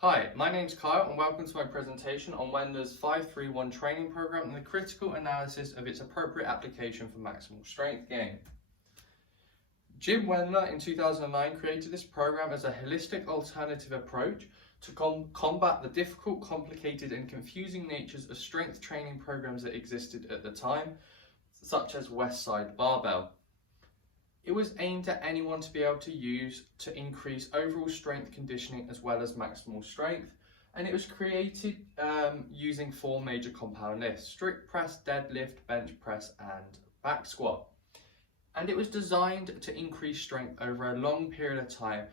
Hi, my name's Kyle and welcome to my presentation on Wendler's 531 training program and the critical analysis of its appropriate application for maximal strength gain. Jim Wendler in 2009 created this program as a holistic alternative approach to combat the difficult, complicated and confusing natures of strength training programs that existed at the time, such as Westside Barbell. It was aimed at anyone to be able to use to increase overall strength conditioning as well as maximal strength, and it was created using four major compound lifts: strict press, deadlift, bench press and back squat. And it was designed to increase strength over a long period of time,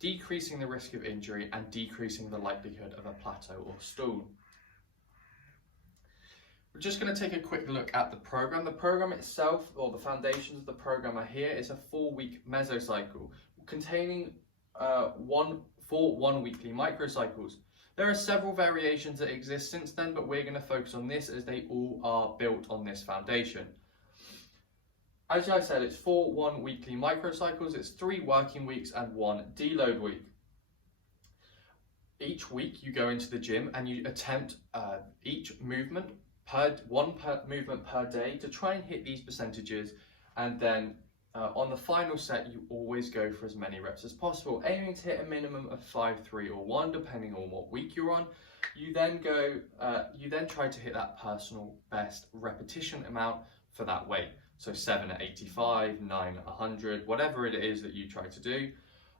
decreasing the risk of injury and decreasing the likelihood of a plateau or stall. We're just going to take a quick look at the program. The program itself, or the foundations of the program, are here. It's a 4-week mesocycle containing four 1-weekly microcycles. There are several variations that exist since then, but we're going to focus on this as they all are built on this foundation. As I said, it's 4 1-weekly microcycles. It's 3 working weeks and 1 deload week. Each week you go into the gym and you attempt each movement one movement per day to try and hit these percentages, and then on the final set you always go for as many reps as possible, aiming to hit a minimum of 5, 3 or 1 depending on what week you're on. You then try to hit that personal best repetition amount for that weight, so 7 at 85, 9 at 100, whatever it is that you try to do.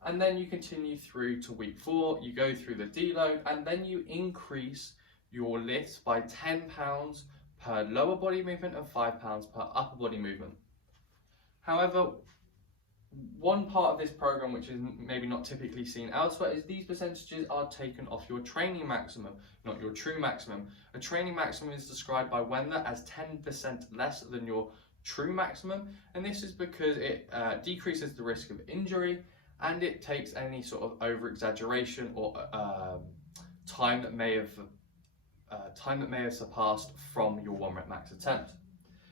And then you continue through to week 4, you go through the deload, and then you increase your lifts by 10 pounds per lower body movement and 5 pounds per upper body movement. However, one part of this program which is maybe not typically seen elsewhere is these percentages are taken off your training maximum, not your true maximum. A training maximum is described by Wendler as 10% less than your true maximum, and this is because it decreases the risk of injury, and it takes any sort of over exaggeration or time that may have surpassed from your 1 rep max attempt.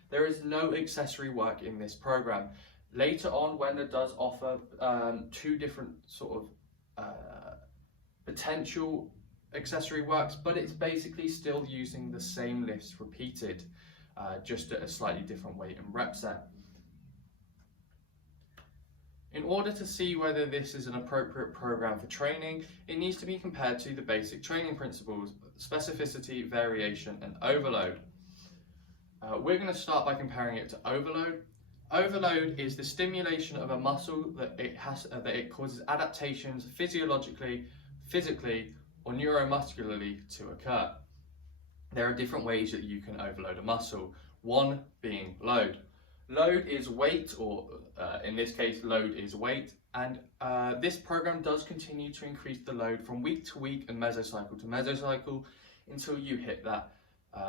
There is no accessory work in this program. Later on, Wendler does offer 2 different sort of potential accessory works, but it's basically still using the same lifts repeated, just at a slightly different weight and rep set. In order to see whether this is an appropriate program for training, it needs to be compared to the basic training principles: specificity, variation, and overload. We're going to start by comparing it to overload. Overload is the stimulation of a muscle that it causes adaptations physiologically, physically, or neuromuscularly to occur. There are different ways that you can overload a muscle, one being load. Load is weight, or in this case, load is weight, and this program does continue to increase the load from week to week and mesocycle to mesocycle until you hit that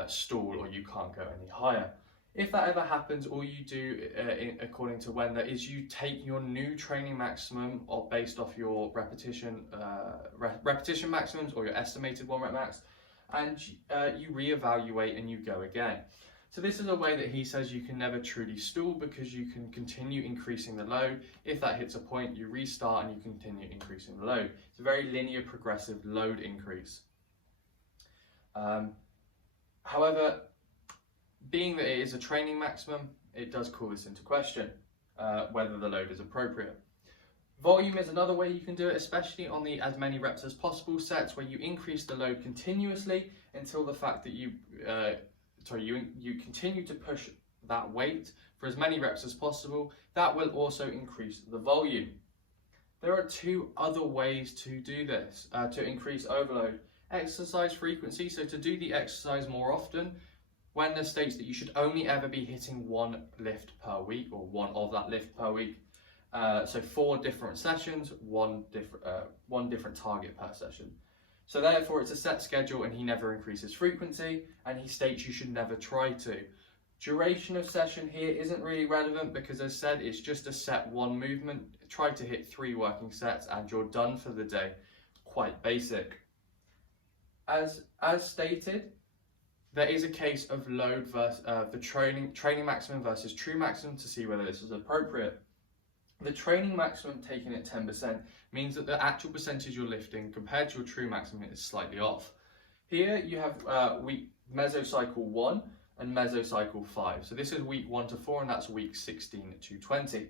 stall or you can't go any higher. If that ever happens, all you do, according to Wendler, is you take your new training maximum based off your repetition maximums or your estimated 1 rep max, and you reevaluate and you go again. So this is a way that he says you can never truly stall, because you can continue increasing the load. If that hits a point, you restart and you continue increasing the load. It's a very linear progressive load increase. However, being that it is a training maximum, it does call this into question, whether the load is appropriate. Volume is another way you can do it, especially on the as many reps as possible sets, where you increase the load continuously until the fact that you continue to push that weight for as many reps as possible. That will also increase the volume. There are 2 other ways to do this, to increase overload. Exercise frequency, so to do the exercise more often, Wendler states that you should only ever be hitting 1 lift per week, or 1 of that lift per week. So 4 different sessions, one different target per session. So therefore it's a set schedule and he never increases frequency, and he states you should never try to. Duration of session here isn't really relevant because, as said, it's just a set 1 movement. Try to hit 3 working sets and you're done for the day. Quite basic. As stated, there is a case of load versus the training maximum versus true maximum to see whether this is appropriate. The training maximum taken at 10% means that the actual percentage you're lifting compared to your true maximum is slightly off. Here you have week mesocycle 1 and mesocycle 5. So this is week 1 to 4 and that's week 16 to 20.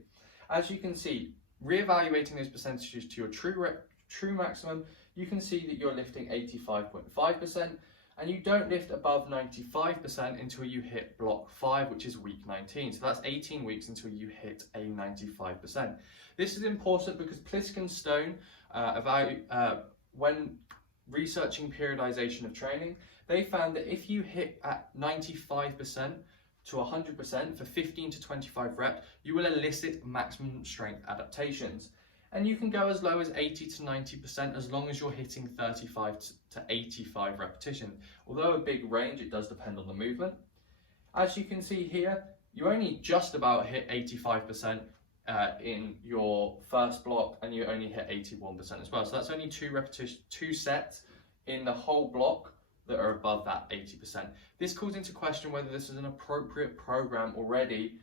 As you can see, re-evaluating those percentages to your true maximum, you can see that you're lifting 85.5%, and you don't lift above 95% until you hit block 5, which is week 19. So that's 18 weeks until you hit a 95%. This is important because Plisk and Stone, when researching periodization of training, they found that if you hit at 95% to 100% for 15 to 25 reps, you will elicit maximum strength adaptations. And you can go as low as 80 to 90% as long as you're hitting 35 to 85 repetitions. Although a big range, it does depend on the movement. As you can see here, you only just about hit 85% in your first block, and you only hit 81% as well. So that's only two sets in the whole block that are above that 80%. This calls into question whether this is an appropriate program already,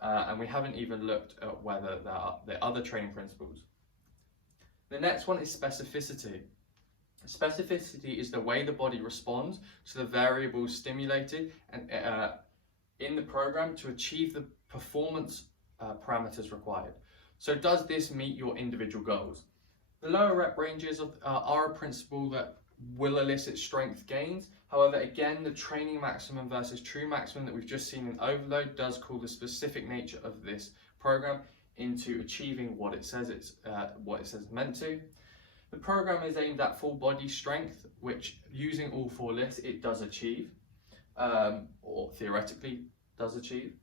and we haven't even looked at whether there are the other training principles. The next one is specificity. Specificity is the way the body responds to the variables stimulated and in the program to achieve the performance parameters required. So does this meet your individual goals? The lower rep ranges are a principle that will elicit strength gains. However, again, the training maximum versus true maximum that we've just seen in overload does call the specific nature of this program into achieving what it says it's meant to. The program is aimed at full body strength, which using all 4 lifts it does achieve, or theoretically does achieve.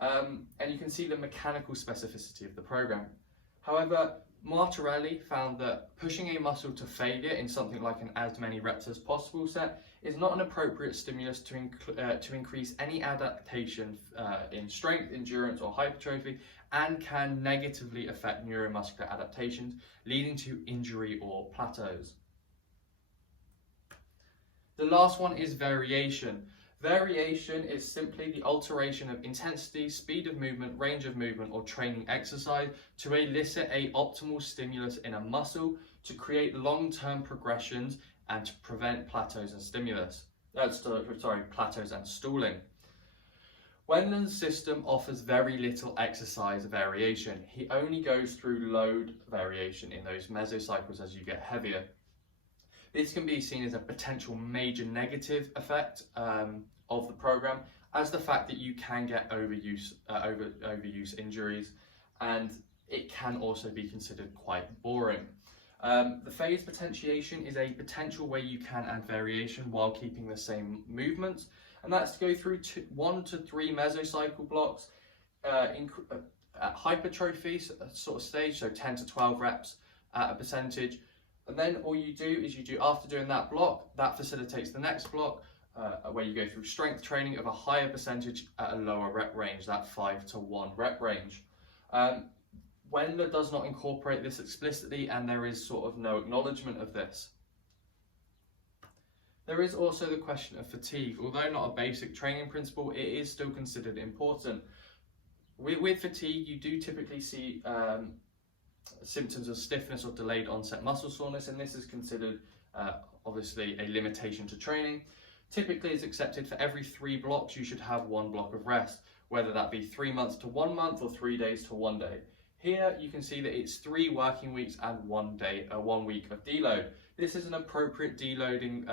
And you can see the mechanical specificity of the program. However, Martorelli found that pushing a muscle to failure in something like an as many reps as possible set is not an appropriate stimulus to increase any adaptation in strength, endurance, or hypertrophy, and can negatively affect neuromuscular adaptations, leading to injury or plateaus. The last one is variation. Variation is simply the alteration of intensity, speed of movement, range of movement, or training exercise to elicit an optimal stimulus in a muscle to create long-term progressions and to prevent plateaus and plateaus and stalling. Wendler's system offers very little exercise variation. He only goes through load variation in those mesocycles as you get heavier. This can be seen as a potential major negative effect of the program, as the fact that you can get overuse injuries, and it can also be considered quite boring. The phase potentiation is a potential way you can add variation while keeping the same movements, and that's to go through 1 to 3 mesocycle blocks at hypertrophy sort of stage, so 10 to 12 reps at a percentage. And then all you do is after doing that block, that facilitates the next block where you go through strength training of a higher percentage at a lower rep range, that 5 to 1 rep range. Wendler does not incorporate this explicitly, and there is sort of no acknowledgement of this. There is also the question of fatigue. Although not a basic training principle, it is still considered important. With fatigue, you do typically see symptoms of stiffness or delayed onset muscle soreness, and this is considered obviously a limitation to training. Typically, it's accepted for every 3 blocks you should have 1 block of rest, whether that be 3 months to 1 month or 3 days to 1 day. Here you can see that it's 3 working weeks and 1 week of deload. This is an appropriate deloading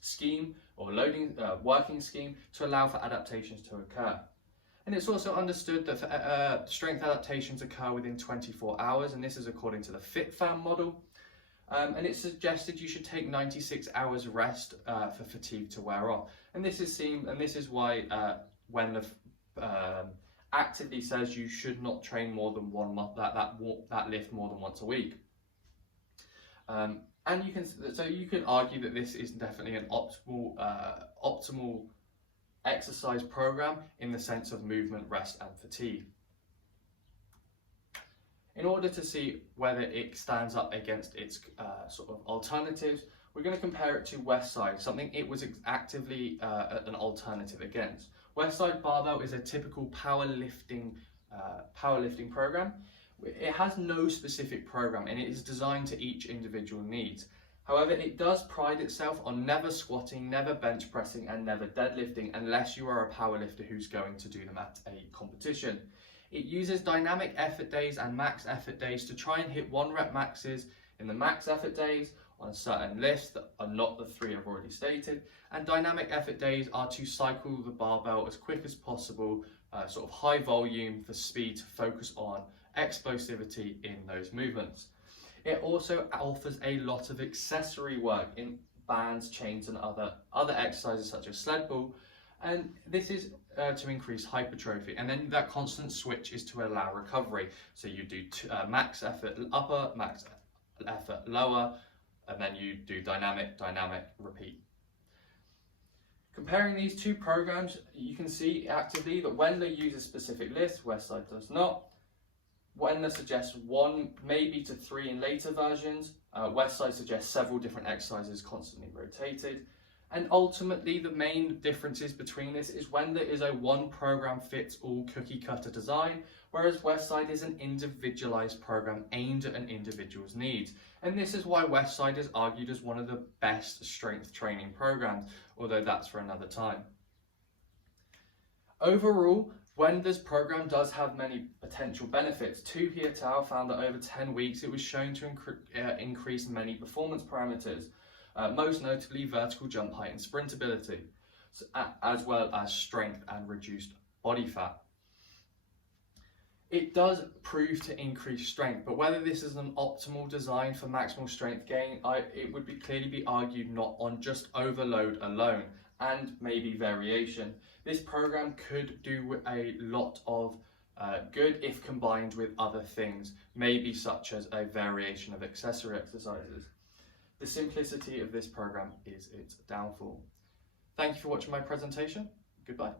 scheme or working scheme to allow for adaptations to occur. And it's also understood that strength adaptations occur within 24 hours, and this is according to the FitFam model. And it's suggested you should take 96 hours rest for fatigue to wear off. And this is why when actively says you should not train more than 1 month, that lift more than once a week. And you can argue that this is definitely an optimal exercise program in the sense of movement, rest, and fatigue. In order to see whether it stands up against its sort of alternatives, we're going to compare it to Westside, something it was actively an alternative against. Westside barbell is a typical powerlifting powerlifting program. It has no specific program and it is designed to each individual needs. However, it does pride itself on never squatting, never bench pressing, and never deadlifting unless you are a powerlifter who's going to do them at a competition. It uses dynamic effort days and max effort days to try and hit 1 rep maxes in the max effort days on a certain list that are not the 3 I've already stated, and dynamic effort days are to cycle the barbell as quick as possible, sort of high volume for speed to focus on explosivity in those movements. It also offers a lot of accessory work in bands, chains, and other exercises such as sled pull, and this is to increase hypertrophy. And then that constant switch is to allow recovery. So you do max effort upper, max effort lower, and then you do dynamic, repeat. Comparing these two programs, you can see actively that Wendler uses specific lists, Westside does not. Wendler suggests 1, maybe to 3 in later versions. Westside suggests several different exercises constantly rotated. And ultimately, the main differences between this is Wendler is a one program fits all cookie cutter design, whereas Westside is an individualized program aimed at an individual's needs. And this is why Westside is argued as one of the best strength training programs, although that's for another time. Overall, Wendler's program does have many potential benefits. Tu et al. Found that over 10 weeks it was shown to increase many performance parameters, most notably vertical jump height and sprintability, as well as strength and reduced body fat. It does prove to increase strength, but whether this is an optimal design for maximal strength gain, it would clearly be argued not on just overload alone, and maybe variation. This program could do a lot of good if combined with other things, maybe such as a variation of accessory exercises. The simplicity of this program is its downfall. Thank you for watching my presentation. Goodbye.